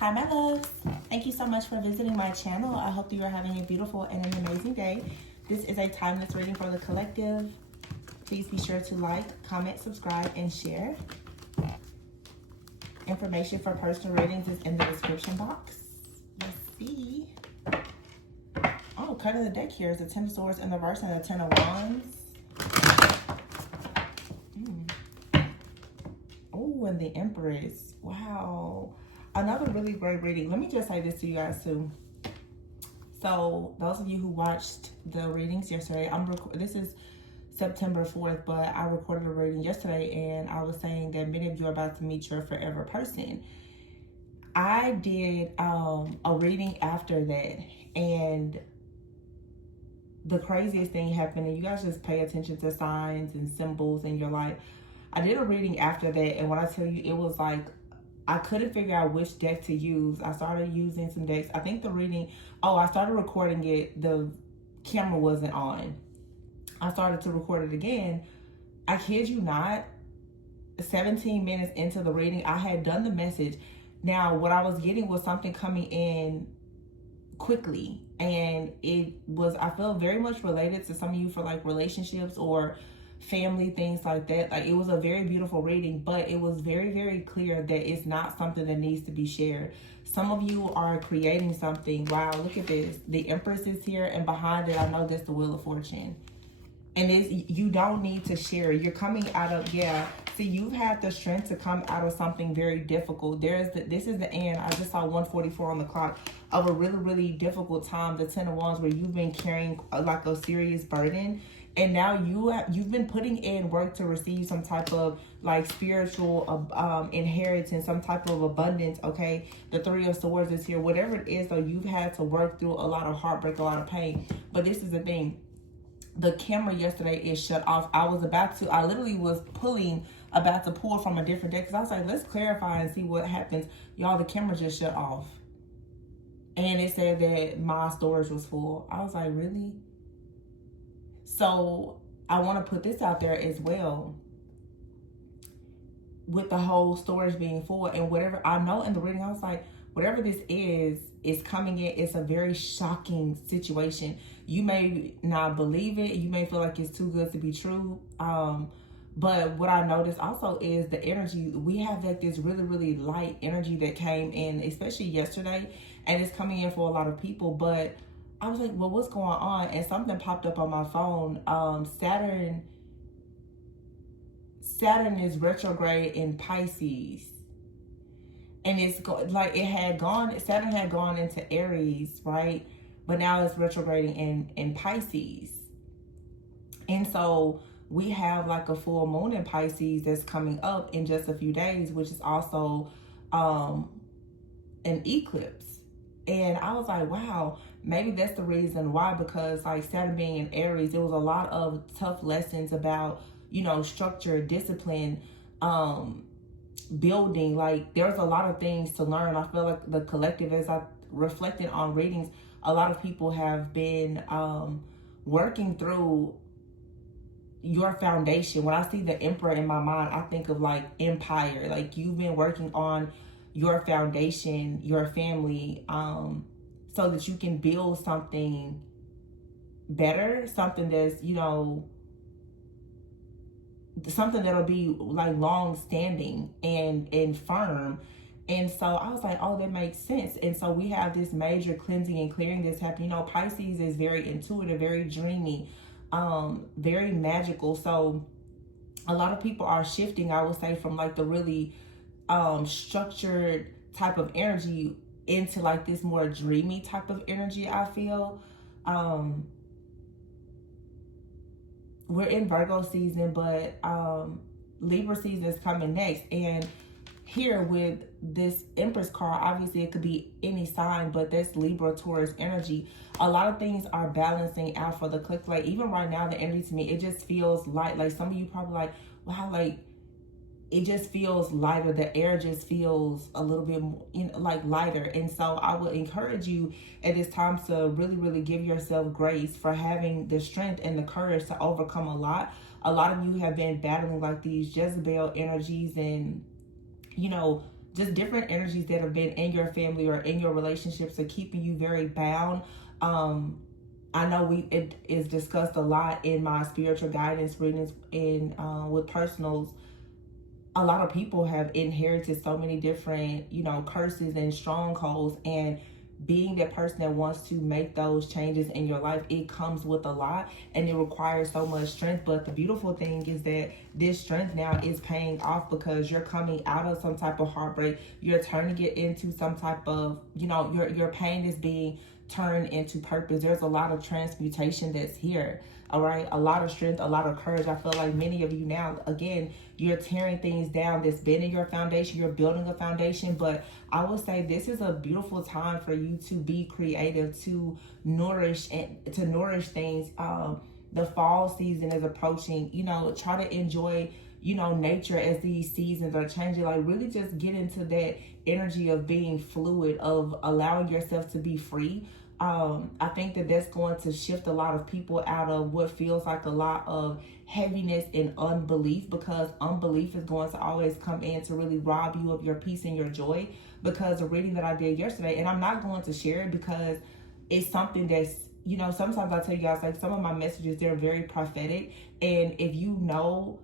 Hi, my loves. Thank you so much for visiting my channel. I hope that you are having a beautiful and an amazing day. This is a timeless reading for the collective. Please be sure to like, comment, subscribe, and share. Information for personal readings is in the description box. Let's see. Oh, cut of the deck here is the Ten of Swords in the reverse and the Ten of Wands. Oh, and the Empress. Wow. Another really great reading. Let me just say this to you guys too. So those of you who watched the readings yesterday, this is September 4th, but I recorded a reading yesterday and I was saying that many of you are about to meet your forever person. I did a reading after that, and the craziest thing happened, and you guys just pay attention to signs and symbols in your life. I did a reading after that, and when I tell you, it was like I couldn't figure out which deck to use. I started using some decks. I think the reading, I started recording it. The camera wasn't on. I started to record it again. I kid you not, 17 minutes into the reading, I had done the message. Now, what I was getting was something coming in quickly. And I feel very much related to some of you for like relationships or family, things like that. Like, it was a very beautiful reading, but it was very, very clear that it's not something that needs to be shared. Some of you are creating something. Wow, look at this. The Empress is here, and behind it, I know that's the Wheel of Fortune. And you don't need to share. You're coming out of, see, you've had the strength to come out of something very difficult. This is the end. I just saw 1:44 on the clock of a really, really difficult time. The Ten of Wands, where you've been carrying like a serious burden. And now you've been putting in work to receive some type of like spiritual inheritance, some type of abundance, okay? The Three of Swords is here. Whatever it is, though, you've had to work through a lot of heartbreak, a lot of pain. But this is the thing. The camera yesterday is shut off. I literally was about to pull from a different deck, because I was like, let's clarify and see what happens. Y'all, the camera just shut off. And it said that my storage was full. I was like, really? So I want to put this out there as well, with the whole storage being full and whatever. I know in the reading, I was like, whatever this is coming in. It's a very shocking situation. You may not believe it. You may feel like it's too good to be true. But what I noticed also is the energy. We have like this really, really light energy that came in, especially yesterday, and it's coming in for a lot of people. But I was like, well, what's going on? And something popped up on my phone. Saturn is retrograde in Pisces. And Saturn had gone into Aries, right? But now it's retrograding in Pisces. And so we have like a full moon in Pisces that's coming up in just a few days, which is also an eclipse. And I was like, wow, maybe that's the reason why, because like Saturn being in Aries, there was a lot of tough lessons about, structure, discipline, building. Like, there's a lot of things to learn. I feel like the collective, as I reflected on readings, a lot of people have been working through your foundation. When I see the Emperor in my mind, I think of like empire. Like, you've been working on your foundation, your family, so that you can build something better, something that's, something that'll be like long standing and firm. And so I was like, oh, that makes sense. And so we have this major cleansing and clearing that's happening. Pisces is very intuitive, very dreamy, very magical. So a lot of people are shifting, I would say, from like the really structured type of energy into like this more dreamy type of energy, I feel. We're in Virgo season, but Libra season is coming next. And here with this Empress card, obviously it could be any sign, but that's Libra, Taurus energy. A lot of things are balancing out for the click. Like, even right now, the energy to me, it just feels light. Like, some of you probably like, wow, like, it just feels lighter. The air just feels a little bit more, like lighter. And so I would encourage you at this time to really, really give yourself grace for having the strength and the courage to overcome a lot. A lot of you have been battling like these Jezebel energies and, just different energies that have been in your family or in your relationships are keeping you very bound. I know it is discussed a lot in my spiritual guidance readings in with personals. A lot of people have inherited so many different, curses and strongholds, and being that person that wants to make those changes in your life, it comes with a lot and it requires so much strength. But the beautiful thing is that this strength now is paying off, because you're coming out of some type of heartbreak. You're turning it into some type of, your pain is being turned into purpose. There's a lot of transmutation that's here. All right, a lot of strength, a lot of courage. I feel like many of you now, again, you're tearing things down that's been in your foundation. You're building a foundation. But I will say this is a beautiful time for you to be creative, to nourish things. The fall season is approaching. Try to enjoy, nature as these seasons are changing. Like, really just get into that energy of being fluid, of allowing yourself to be free. I think that that's going to shift a lot of people out of what feels like a lot of heaviness and unbelief, because unbelief is going to always come in to really rob you of your peace and your joy. Because the reading that I did yesterday, and I'm not going to share it because it's something that's, sometimes I tell you guys, like, some of my messages, they're very prophetic. And if you know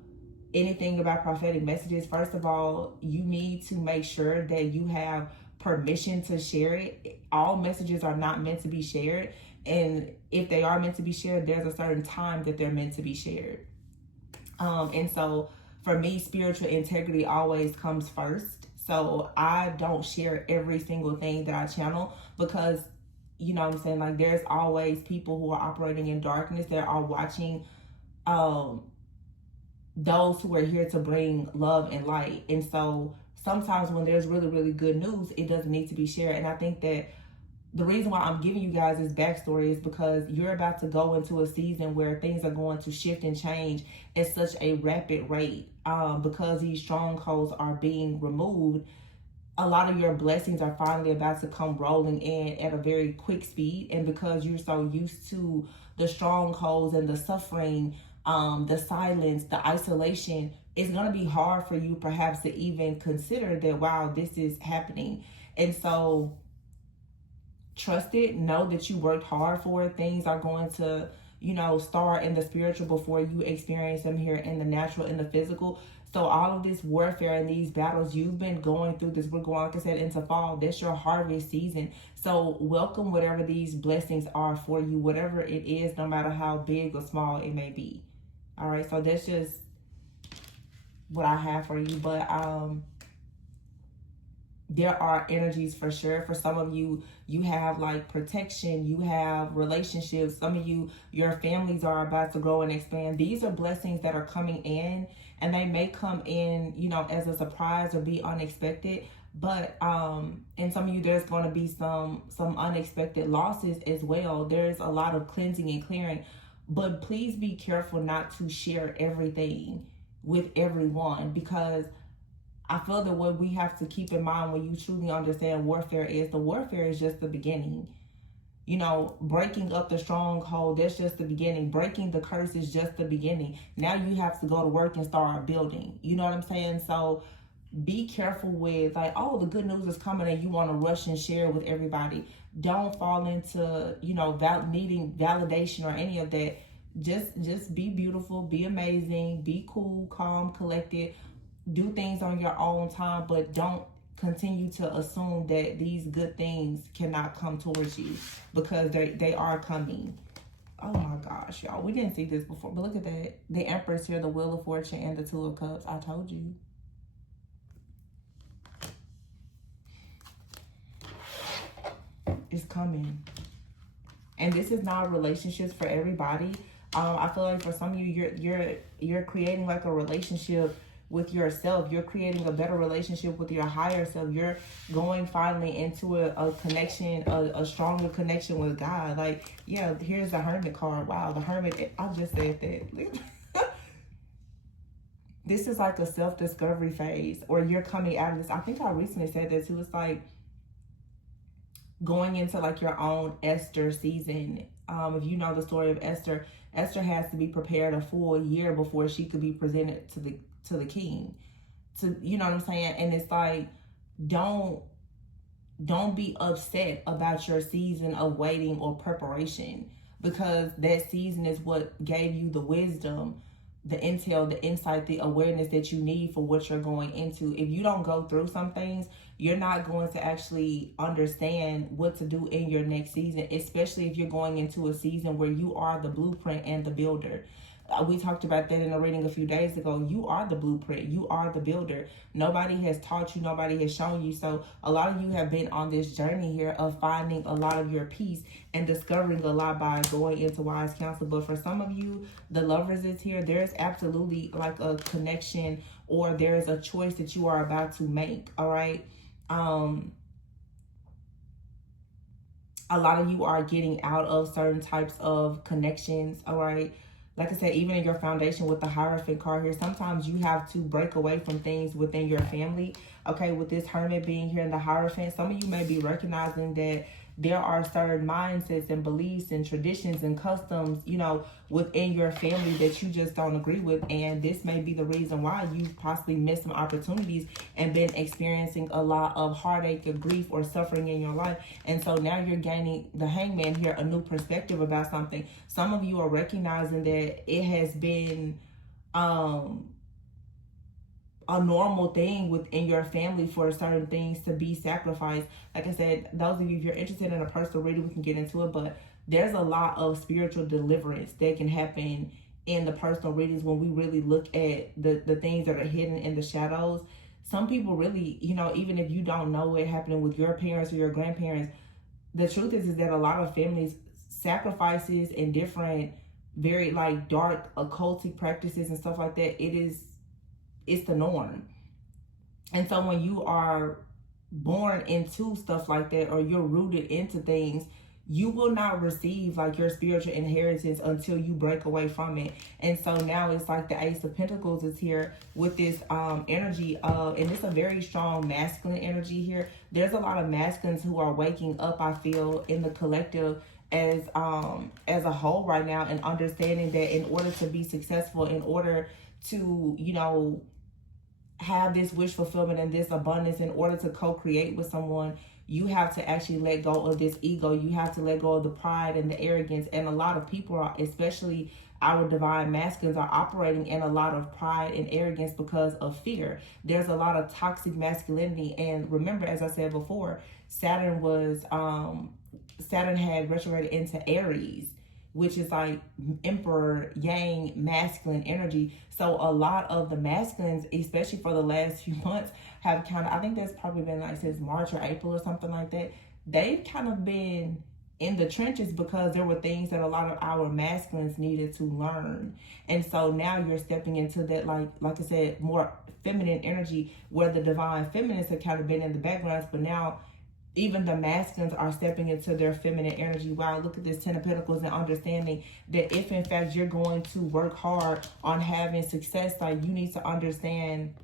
anything about prophetic messages, first of all, you need to make sure that you have permission to share it. All messages are not meant to be shared, and if they are meant to be shared, there's a certain time that they're meant to be shared. And so for me, spiritual integrity always comes first. So I don't share every single thing that I channel, because what I'm saying, like, there's always people who are operating in darkness that are watching those who are here to bring love and light. And so sometimes when there's really, really good news, it doesn't need to be shared. And I think that the reason why I'm giving you guys this backstory is because you're about to go into a season where things are going to shift and change at such a rapid rate. Because these strongholds are being removed, a lot of your blessings are finally about to come rolling in at a very quick speed. And because you're so used to the strongholds and the suffering, the silence, the isolation, it's going to be hard for you perhaps to even consider that, wow, this is happening. And so trust it. Know that you worked hard for it. Things are going to, start in the spiritual before you experience them here in the natural, in the physical. So all of this warfare and these battles, you've been going through this. We're going, like I said, into fall. That's your harvest season. So welcome whatever these blessings are for you, whatever it is, no matter how big or small it may be. All right, so that's just what I have for you. But there are energies for sure. For some of you, you have like protection, you have relationships. Some of you, your families are about to grow and expand. These are blessings that are coming in, and they may come in, as a surprise or be unexpected. But and some of you, there's going to be some unexpected losses as well. There's a lot of cleansing and clearing. But please be careful not to share everything with everyone, because I feel that what we have to keep in mind when you truly understand warfare is, the warfare is just the beginning. Breaking up the stronghold, that's just the beginning. Breaking the curse is just the beginning. Now you have to go to work and start building. You know what I'm saying? So be careful with, like, oh, the good news is coming and you want to rush and share with everybody. Don't fall into, needing validation or any of that. Just be beautiful, be amazing, be cool, calm, collected. Do things on your own time, but don't continue to assume that these good things cannot come towards you, because they are coming. Oh my gosh, y'all, we didn't see this before, but look at that. The Empress here, the Wheel of Fortune, and the Two of Cups. I told you. It's coming. And this is not relationships for everybody. I feel like for some of you, you're creating like a relationship with yourself. You're creating a better relationship with your higher self. You're going finally into a connection, a stronger connection with God. Like, yeah, here's the Hermit card. Wow, the Hermit, I just said that. This is like a self-discovery phase, or you're coming out of this. I think I recently said that too. It's like going into like your own Esther season. If you know the story of Esther, Esther has to be prepared a full year before she could be presented to the king. You know what I'm saying? And it's like, don't be upset about your season of waiting or preparation, because that season is what gave you the wisdom, the intel, the insight, the awareness that you need for what you're going into. If you don't go through some things, you're not going to actually understand what to do in your next season, especially if you're going into a season where you are the blueprint and the builder. We talked about that in a reading a few days ago. You are the blueprint. You are the builder. Nobody has taught you. Nobody has shown you. So a lot of you have been on this journey here of finding a lot of your peace and discovering a lot by going into wise counsel. But for some of you, the Lovers is here. There's absolutely like a connection, or there's a choice that you are about to make. All right. A lot of you are getting out of certain types of connections. All right. Like I said, even in your foundation with the Hierophant card here, sometimes you have to break away from things within your family. Okay, with this Hermit being here in the Hierophant, some of you may be recognizing that there are certain mindsets and beliefs and traditions and customs, you know, within your family that you just don't agree with. And this may be the reason why you've possibly missed some opportunities and been experiencing a lot of heartache or grief or suffering in your life. And so now you're gaining, the Hangman here, a new perspective about something. Some of you are recognizing that it has been a normal thing within your family for certain things to be sacrificed. Like I said, those of you, if you're interested in a personal reading, we can get into it, but there's a lot of spiritual deliverance that can happen in the personal readings when we really look at the things that are hidden in the shadows. Some people really, you know, even if you don't know it happening with your parents or your grandparents, the truth is that a lot of families sacrifices and different very like dark occultic practices and stuff like that, it's the norm. And so when you are born into stuff like that, or you're rooted into things, you will not receive like your spiritual inheritance until you break away from it. And so now it's like the Ace of Pentacles is here with this energy of, and it's a very strong masculine energy here. There's a lot of masculines who are waking up, I feel, in the collective as a whole right now, and understanding that in order to be successful, in order to, you know, have this wish fulfillment and this abundance, in order to co-create with someone, you have to actually let go of this ego. You have to let go of the pride and the arrogance. And a lot of people are, especially our divine masculines, are operating in a lot of pride and arrogance because of fear. There's a lot of toxic masculinity. And remember, as I said before, Saturn had retrograded into Aries, which is like Emperor Yang masculine energy. So a lot of the masculines, especially for the last few months, have kind of, I think that's probably been like since March or April or something like that, they've kind of been in the trenches because there were things that a lot of our masculines needed to learn. And so now you're stepping into that, like I said, more feminine energy, where the divine feminines have kind of been in the backgrounds, but now even the masculines are stepping into their feminine energy. Wow, look at this Ten of Pentacles, and understanding that if in fact you're going to work hard on having success, like you need to understand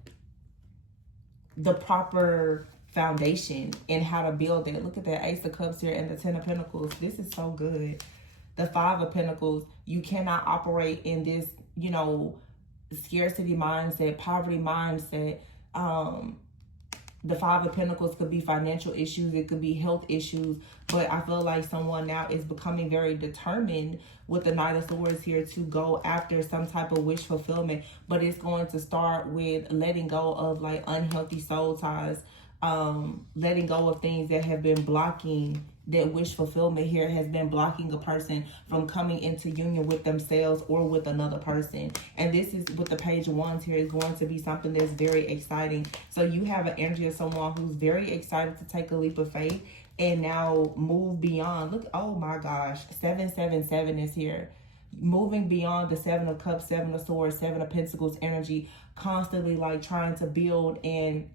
the proper foundation and how to build it. Look at that Ace of Cups here and the Ten of Pentacles. This is so good. The Five of Pentacles, you cannot operate in this, you know, scarcity mindset, poverty mindset. The Five of Pentacles could be financial issues. It could be health issues. But I feel like someone now is becoming very determined with the Knight of Swords here to go after some type of wish fulfillment. But it's going to start with letting go of like unhealthy soul ties. Letting go of things that have been blocking that wish fulfillment here, has been blocking a person from coming into union with themselves or with another person. And this is with the Page of Wands here, is going to be something that's very exciting. So you have an energy of someone who's very excited to take a leap of faith and now move beyond. Look, oh my gosh, 777 is here. Moving beyond the Seven of Cups, Seven of Swords, Seven of Pentacles energy, constantly like trying to build and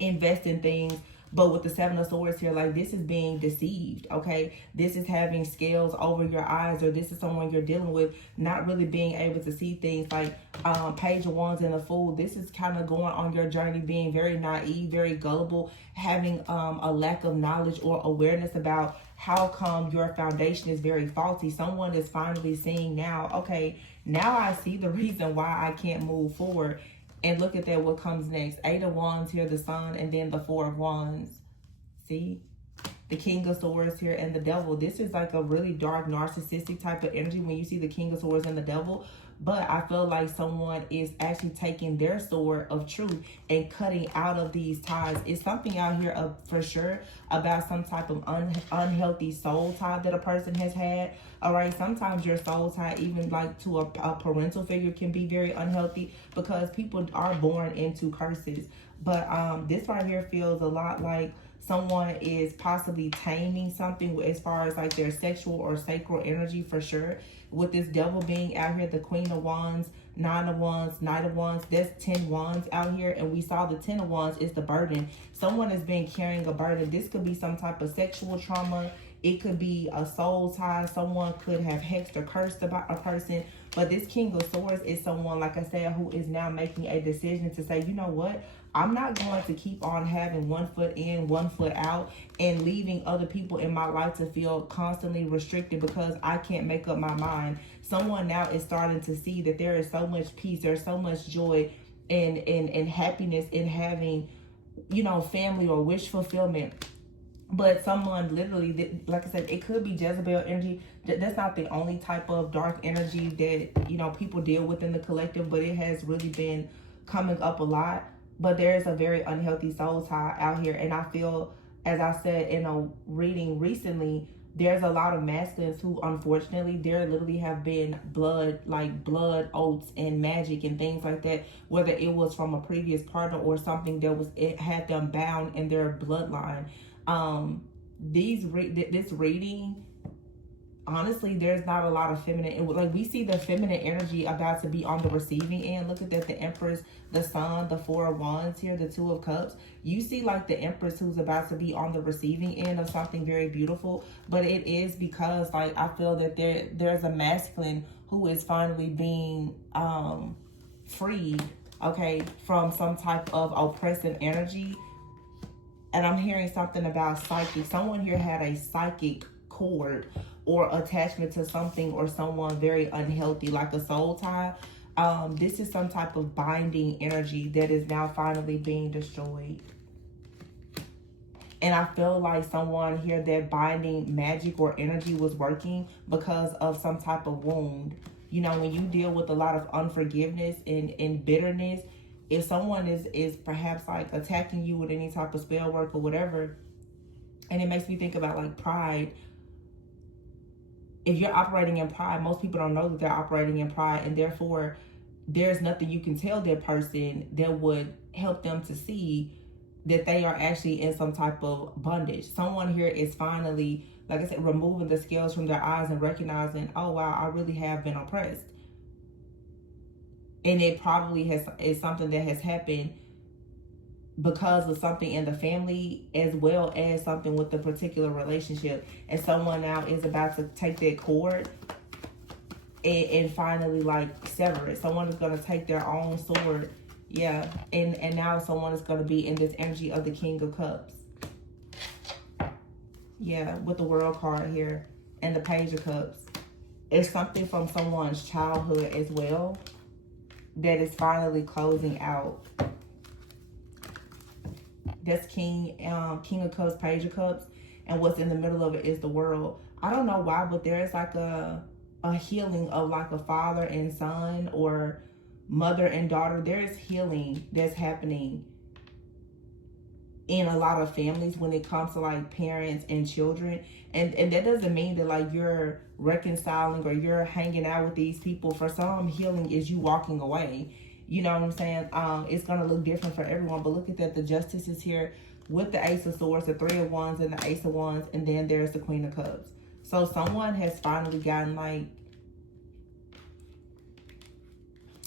invest in things. But with the Seven of Swords here, like this is being deceived, okay? This is having scales over your eyes, or this is someone you're dealing with not really being able to see things. Like Page of Wands and the Fool, this is kind of going on your journey, being very naive, very gullible, having a lack of knowledge or awareness about how come your foundation is very faulty. Someone is finally seeing now, okay, now I see the reason why I can't move forward. And look at that, what comes next. 8 of Wands here, the Sun, and then the 4 of Wands. See? The King of Swords here and the Devil. This is like a really dark, narcissistic type of energy when you see the King of Swords and the Devil. But I feel like someone is actually taking their sword of truth and cutting out of these ties. It's something out here for sure about some type of unhealthy soul tie that a person has had. All right, sometimes your soul tie, even like to a parental figure, can be very unhealthy because people are born into curses. But this right here feels a lot like someone is possibly taming something as far as like their sexual or sacral energy, for sure. With this Devil being out here, the Queen of Wands, 9 of Wands, Knight of Wands, that's 10 Wands out here. And we saw the 10 of Wands is the burden. Someone has been carrying a burden. This could be some type of sexual trauma. It could be a soul tie. Someone could have hexed or cursed about a person. But this King of Swords is someone, like I said, who is now making a decision to say, you know what? I'm not going to keep on having one foot in, one foot out, and leaving other people in my life to feel constantly restricted because I can't make up my mind. Someone now is starting to see that there is so much peace, there's so much joy and happiness in having, you know, family or wish fulfillment. But someone literally, like I said, it could be Jezebel energy. That's not the only type of dark energy that, you know, people deal with in the collective, but it has really been coming up a lot. But there is a very unhealthy soul tie out here. And I feel, as I said in a reading recently, there's a lot of masculines who, unfortunately, there literally have been blood oaths and magic and things like that, whether it was from a previous partner or something that was, it had them bound in their bloodline. This reading, honestly, there's not a lot of feminine. Like, we see the feminine energy about to be on the receiving end. Look at that, the Empress, the Sun, the 4 of Wands here, the 2 of Cups. You see like the Empress who's about to be on the receiving end of something very beautiful. But it is because, like, I feel that there's a masculine who is finally being freed, okay, from some type of oppressive energy. And I'm hearing something about psychic. Someone here had a psychic cord or attachment to something or someone very unhealthy, like a soul tie. This is some type of binding energy that is now finally being destroyed. And I feel like someone here, that binding magic or energy was working because of some type of wound. You know, when you deal with a lot of unforgiveness and bitterness, if someone is perhaps like attacking you with any type of spell work or whatever, and it makes me think about like pride. If you're operating in pride, most people don't know that they're operating in pride, and therefore there's nothing you can tell that person that would help them to see that they are actually in some type of bondage. Someone here is finally, like I said, removing the scales from their eyes and recognizing, oh wow, I really have been oppressed. And it probably is something that has happened because of something in the family, as well as something with the particular relationship. And someone now is about to take that cord and finally like sever it. Someone is going to take their own sword. Yeah. And now someone is going to be in this energy of the King of Cups. Yeah, with the World card here and the Page of Cups. It's something from someone's childhood as well that is finally closing out. That's King of Cups, Page of Cups, and what's in the middle of it is the World. I don't know why, but there's like a healing of like a father and son or mother and daughter. There's healing that's happening in a lot of families when it comes to like parents and children. And that doesn't mean that like you're reconciling or you're hanging out with these people. For some, healing is you walking away. You know what I'm saying? It's going to look different for everyone. But look at that. The Justice is here with the Ace of Swords, the 3 of Wands, and the Ace of Wands. And then there's the Queen of Cups. So someone has finally gotten like,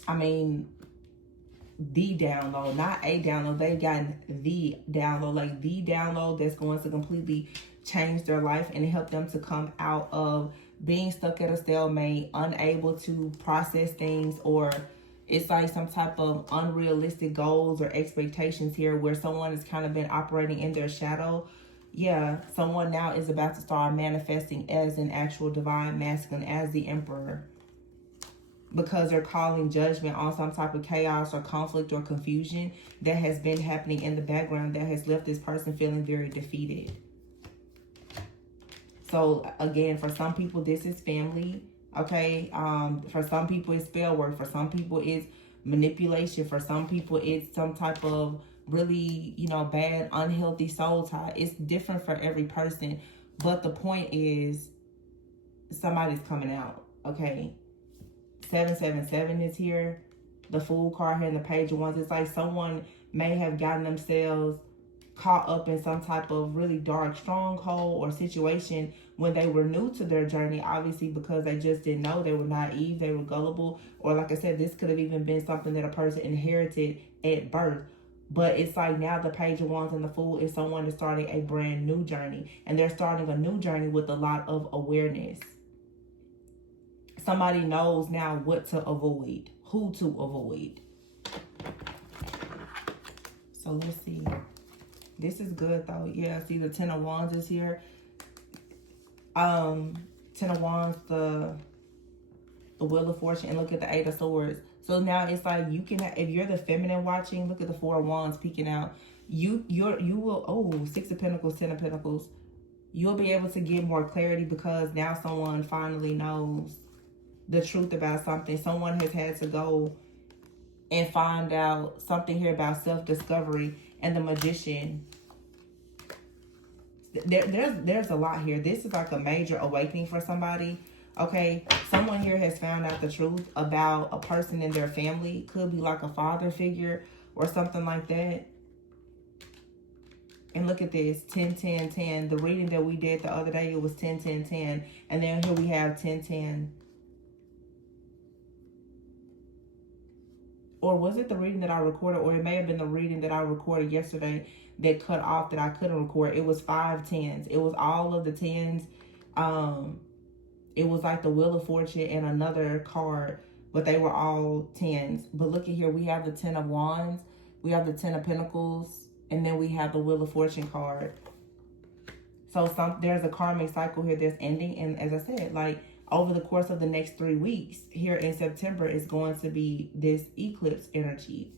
I mean, the download, not a download. They've gotten the download, like the download that's going to completely change their life and help them to come out of being stuck at a stalemate, unable to process things, or it's like some type of unrealistic goals or expectations here where someone has kind of been operating in their shadow. Yeah, someone now is about to start manifesting as an actual divine masculine, as the Emperor. because they're calling judgment on some type of chaos or conflict or confusion that has been happening in the background that has left this person feeling very defeated. So again, for some people, this is family. Okay. For some people, it's spell work. For some people, it's manipulation. For some people, it's some type of really, you know, bad, unhealthy soul tie. It's different for every person. But the point is, somebody's coming out. Okay. 777 is here. The Fool card here and the Page of Wands. It's like someone may have gotten themselves caught up in some type of really dark stronghold or situation when they were new to their journey, obviously because they just didn't know. They were naive, they were gullible, or like I said, this could have even been something that a person inherited at birth. But it's like now the Page of Wands and the Fool is someone that's starting a brand new journey, and they're starting a new journey with a lot of awareness. Somebody knows now what to avoid, who to avoid. So let's see. This is good though. Yeah, see the Ten of Wands is here. Ten of Wands, the Wheel of Fortune, and look at the Eight of Swords. So now it's like you can, if you're the feminine watching, look at the Four of Wands peeking out. You will, oh, Six of Pentacles, Ten of Pentacles. You'll be able to get more clarity because now someone finally knows the truth about something. Someone has had to go and find out something here about self-discovery. And the Magician, there's a lot here. This is like a major awakening for somebody. Okay, someone here has found out the truth about a person in their family. Could be like a father figure or something like that. And look at this, 10, 10, 10. The reading that we did the other day, it was 10, 10, 10. And then here we have 10, 10. Or was it the reading that I recorded? Or it may have been the reading that I recorded yesterday that cut off that I couldn't record. It was 5 tens. It was all of the tens. It was like the Wheel of Fortune and another card. But they were all tens. But look at here. We have the Ten of Wands. We have the Ten of Pentacles. And then we have the Wheel of Fortune card. So there's a karmic cycle here that's ending. And as I said, like, over the course of the next 3 weeks, here in September, is going to be this eclipse energy.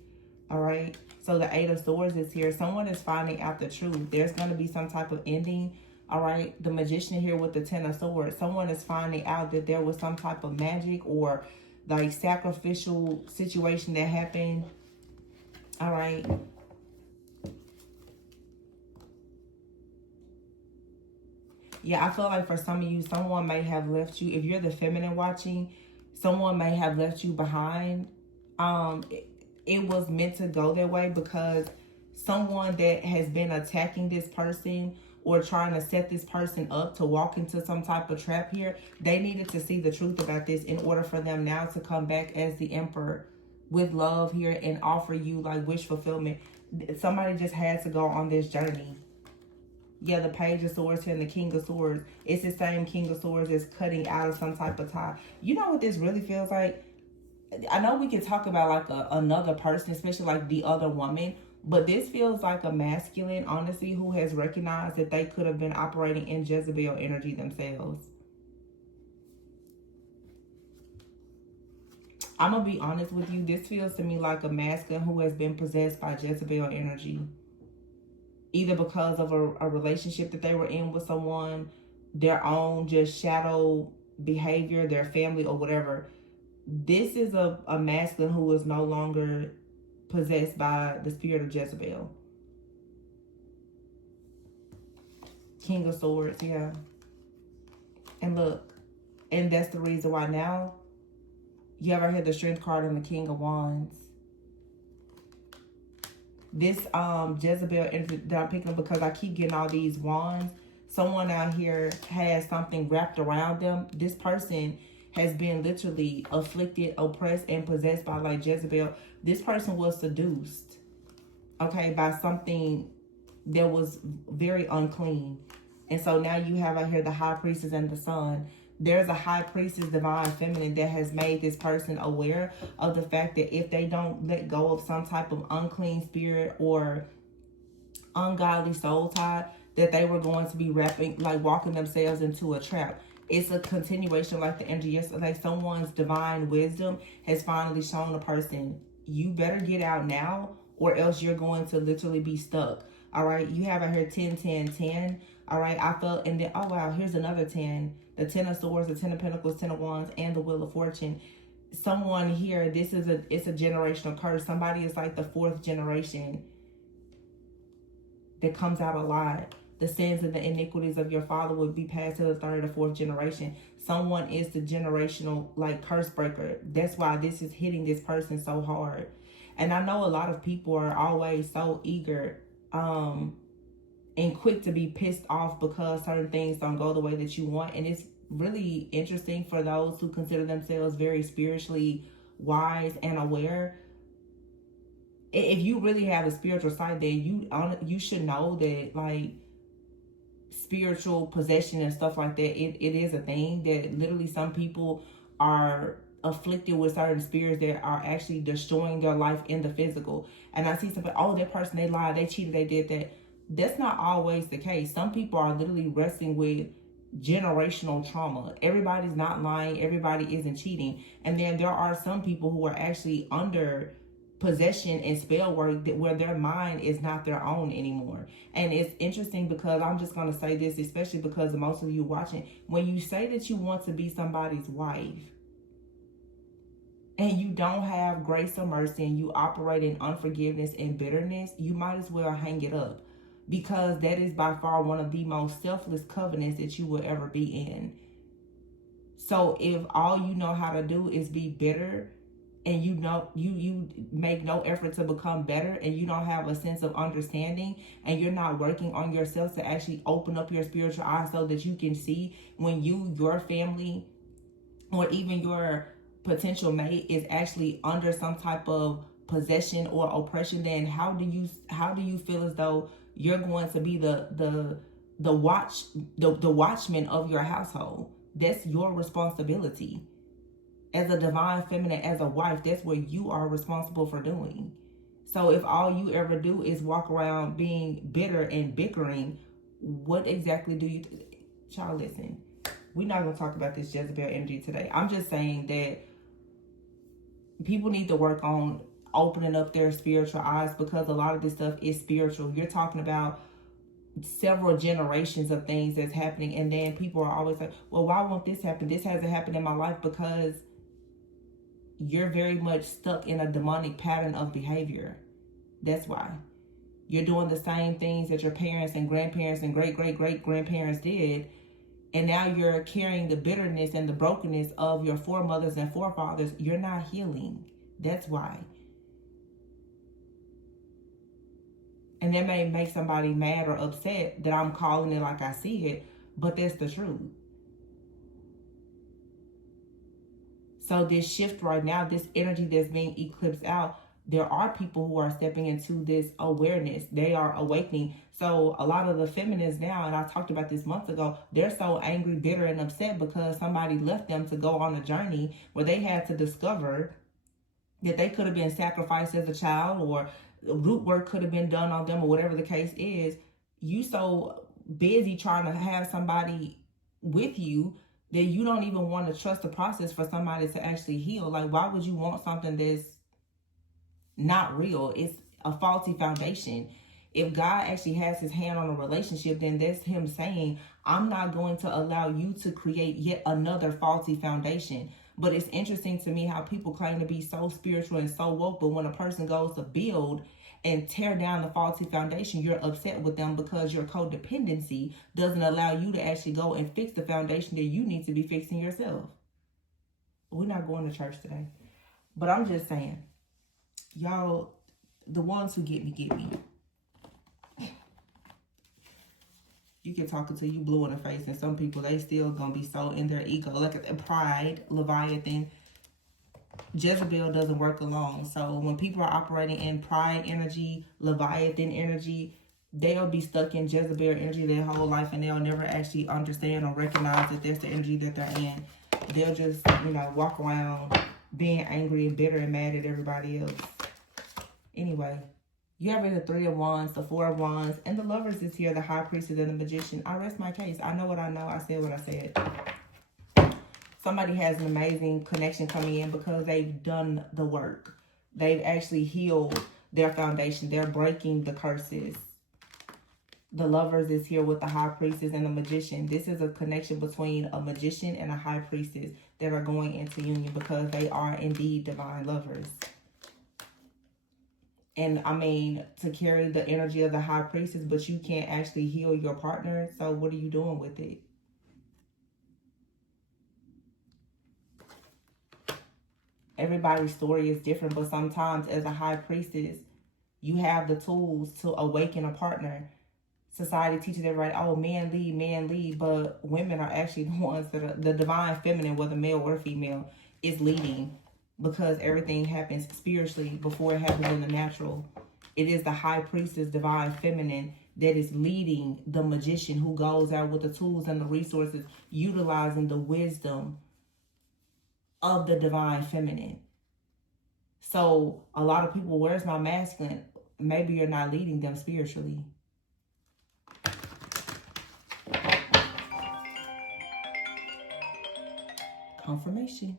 All right. So the Eight of Swords is here. Someone is finding out the truth. There's going to be some type of ending. All right. The Magician here with the Ten of Swords. Someone is finding out that there was some type of magic or like sacrificial situation that happened. All right. Yeah, I feel like for some of you, someone may have left you. If you're the feminine watching, someone may have left you behind. It was meant to go that way because someone that has been attacking this person or trying to set this person up to walk into some type of trap here, they needed to see the truth about this in order for them now to come back as the Emperor with love here and offer you like wish fulfillment. Somebody just had to go on this journey. Yeah, the Page of Swords here and the King of Swords. It's the same King of Swords as cutting out of some type of tie. You know what this really feels like? I know we can talk about like another person, especially like the other woman. But this feels like a masculine, honestly, who has recognized that they could have been operating in Jezebel energy themselves. I'm going to be honest with you. This feels to me like a masculine who has been possessed by Jezebel energy. Either because of a relationship that they were in with someone, their own just shadow behavior, their family or whatever. This is a masculine who is no longer possessed by the spirit of Jezebel. King of Swords, yeah. And look, and that's the reason why now, you ever had the Strength card and the King of Wands. This Jezebel energy that I'm picking up because I keep getting all these wands. Someone out here has something wrapped around them. This person has been literally afflicted, oppressed, and possessed by like Jezebel. This person was seduced, okay, by something that was very unclean. And so now you have out here the High Priestess and the Sun. There's a High Priestess, Divine Feminine, that has made this person aware of the fact that if they don't let go of some type of unclean spirit or ungodly soul tie, that they were going to be walking themselves into a trap. It's a continuation, like the energy yesterday. Like someone's divine wisdom has finally shown a person, you better get out now or else you're going to literally be stuck. All right, you have out here 10, 10, 10. All right, I felt, and then, oh wow, here's another 10. The 10 of swords, the 10 of pentacles, 10 of wands, and the wheel of fortune. Someone here, it's a generational curse. Somebody is like the 4th generation that comes out alive. The sins and the iniquities of your father would be passed to the 3rd or 4th generation. Someone is the generational like curse breaker. That's why this is hitting this person so hard. And I know a lot of people are always so eager and quick to be pissed off because certain things don't go the way that you want. And it's really interesting for those who consider themselves very spiritually wise and aware. If you really have a spiritual side, then you should know that like spiritual possession and stuff like that, it is a thing, that literally some people are afflicted with certain spirits that are actually destroying their life in the physical. And I see somebody, oh, that person, they lied, they cheated, they did that. That's not always the case. Some people are literally wrestling with generational trauma. Everybody's not lying, everybody isn't cheating. And then there are some people who are actually under possession and spell work that where their mind is not their own anymore. And it's interesting because I'm just going to say this, especially because most of you watching, when you say that you want to be somebody's wife and you don't have grace or mercy and you operate in unforgiveness and bitterness, you might as well hang it up, because that is by far one of the most selfless covenants that you will ever be in. So if all you know how to do is be bitter, and you know you make no effort to become better, and you don't have a sense of understanding, and you're not working on yourself to actually open up your spiritual eyes so that you can see when your family, or even your potential mate is actually under some type of possession or oppression, then how do you feel as though you're going to be the watchman of your household? That's your responsibility. As a divine feminine, as a wife, that's what you are responsible for doing. So if all you ever do is walk around being bitter and bickering, what exactly do you... Child, listen, we're not going to talk about this Jezebel energy today. I'm just saying that people need to work on opening up their spiritual eyes, because a lot of this stuff is spiritual. You're talking about several generations of things that's happening, and then people are always like, well, why won't this happen? This hasn't happened in my life. Because you're very much stuck in a demonic pattern of behavior. That's why. You're doing the same things that your parents and grandparents and great-great-great-grandparents did, and now you're carrying the bitterness and the brokenness of your foremothers and forefathers. You're not healing. That's why. And that may make somebody mad or upset that I'm calling it like I see it, but that's the truth. So this shift right now, this energy that's being eclipsed out, there are people who are stepping into this awareness. They are awakening. So a lot of the feminists now, and I talked about this months ago, they're so angry, bitter, and upset because somebody left them to go on a journey where they had to discover that they could have been sacrificed as a child, or root work could have been done on them, or whatever the case is. You so busy trying to have somebody with you that you don't even want to trust the process for somebody to actually heal. Like, why would you want something that's not real? It's a faulty foundation. If God actually has his hand on a relationship, then that's him saying, I'm not going to allow you to create yet another faulty foundation. But it's interesting to me how people claim to be so spiritual and so woke, but when a person goes to build and tear down the faulty foundation, you're upset with them because your codependency doesn't allow you to actually go and fix the foundation that you need to be fixing yourself. We're not going to church today. But I'm just saying, y'all, the ones who get me, get me. You can talk until you blue in the face, and some people, they still gonna be so in their ego. Look at the pride, Leviathan. Jezebel doesn't work alone. So when people are operating in pride energy, Leviathan energy, they'll be stuck in Jezebel energy their whole life, and they'll never actually understand or recognize that that's the energy that they're in. They'll just, walk around being angry and bitter and mad at everybody else. Anyway, you have the 3 of Wands, the 4 of Wands, and the Lovers is here, the High Priestess and the Magician. I rest my case. I know what I know. I said what I said. somebody has an amazing connection coming in because they've done the work. They've actually healed their foundation. They're breaking the curses. The Lovers is here with the High Priestess and the Magician. This is a connection between a magician and a High Priestess that are going into union because they are indeed divine lovers. And I mean, to carry the energy of the High Priestess, but you can't actually heal your partner. So what are you doing with it? Everybody's story is different, but sometimes as a High Priestess, you have the tools to awaken a partner. Society teaches everybody, oh, men lead, but women are actually the ones that are the divine feminine, whether male or female, is leading because everything happens spiritually before it happens in the natural. It is the High Priestess, divine feminine, that is leading the magician who goes out with the tools and the resources, utilizing the wisdom of the divine feminine. So a lot of people, where's my masculine? Maybe you're not leading them spiritually. Confirmation.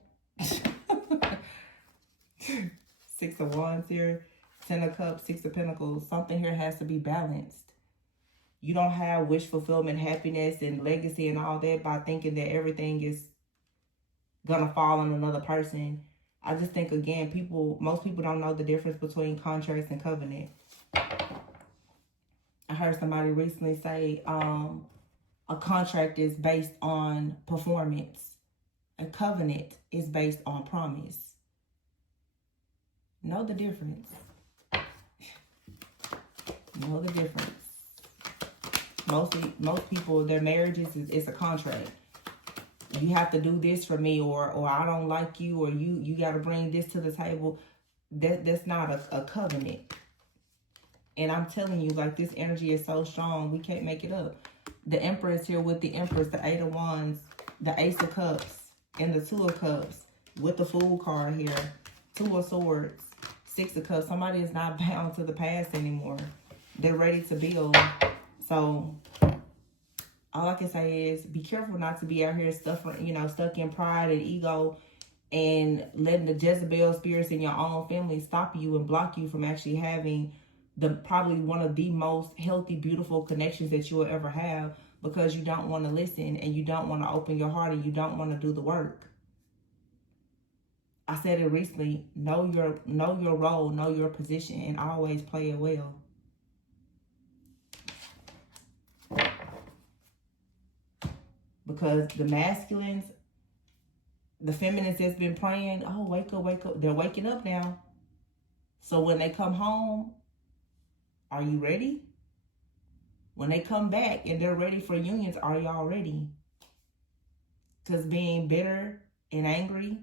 6 of Wands here, 10 of Cups, 6 of Pentacles. Something here has to be balanced. You don't have wish fulfillment, happiness, and legacy and all that by thinking that everything is gonna fall on another person. I just think, again, most people don't know the difference between contracts and covenant. I heard somebody recently say a contract is based on performance. A covenant is based on promise. Know the difference. Know the difference. Most people, their marriages is a contract. You have to do this for me, or I don't like you, or you got to bring this to the table. That's not a covenant. And I'm telling you, like, this energy is so strong, we can't make it up. The Emperor is here with the Empress, the 8 of Wands, the Ace of Cups, and the 2 of Cups with the Fool card here. 2 of Swords, 6 of Cups. Somebody is not bound to the past anymore. They're ready to build. So all I can say is be careful not to be out here stuck in pride and ego and letting the Jezebel spirits in your own family stop you and block you from actually having probably one of the most healthy, beautiful connections that you will ever have, because you don't want to listen and you don't want to open your heart and you don't want to do the work. I said it recently, know your role, know your position, and always play it well. Because the masculines, the feminines that's been praying, oh, wake up, wake up. They're waking up now. So when they come home, are you ready? When they come back and they're ready for unions, are y'all ready? Because being bitter and angry,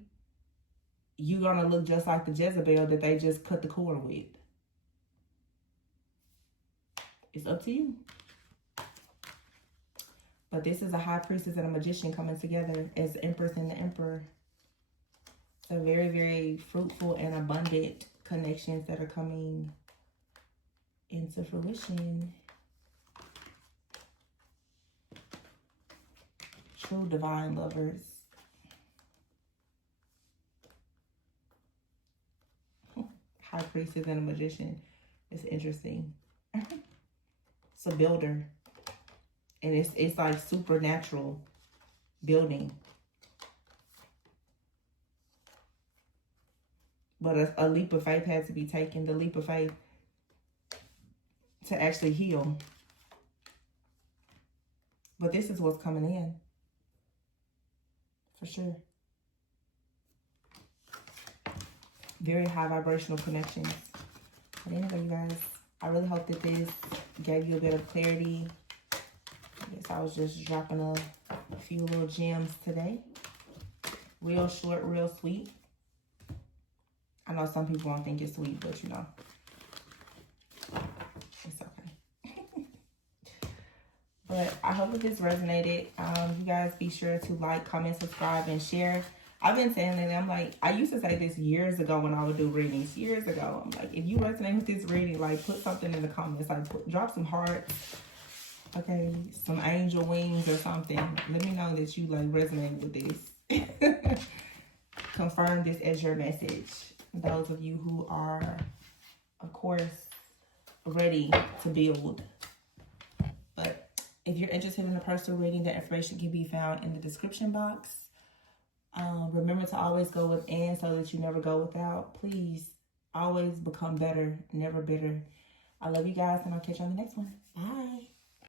you're going to look just like the Jezebel that they just cut the cord with. It's up to you. But this is a High Priestess and a Magician coming together as the Empress and the Emperor. So very, very fruitful and abundant connections that are coming into fruition. True divine lovers. High Priestess and a Magician. It's interesting. It's a builder. And it's like supernatural building. But a leap of faith has to be taken. The leap of faith to actually heal. But this is what's coming in. For sure. Very high vibrational connections. But anyway, you guys, I really hope that this gave you a bit of clarity. I guess I was just dropping a few little gems today. Real short, real sweet. I know some people won't think it's sweet, but you know, it's okay. But I hope that this resonated. You guys be sure to like, comment, subscribe, and share. I've been saying that, I'm like, I used to say this years ago when I would do readings. Years ago, I'm like, if you resonate with this reading, like, put something in the comments. Like, drop some hearts. Okay, some angel wings or something. Let me know that you, like, resonate with this. confirm this as your message. Those of you who are, of course, ready to build. But if you're interested in a personal reading, that information can be found in the description box. Remember to always go within so that you never go without. Please always become better, never bitter. I love you guys, and I'll catch you on the next one. Bye.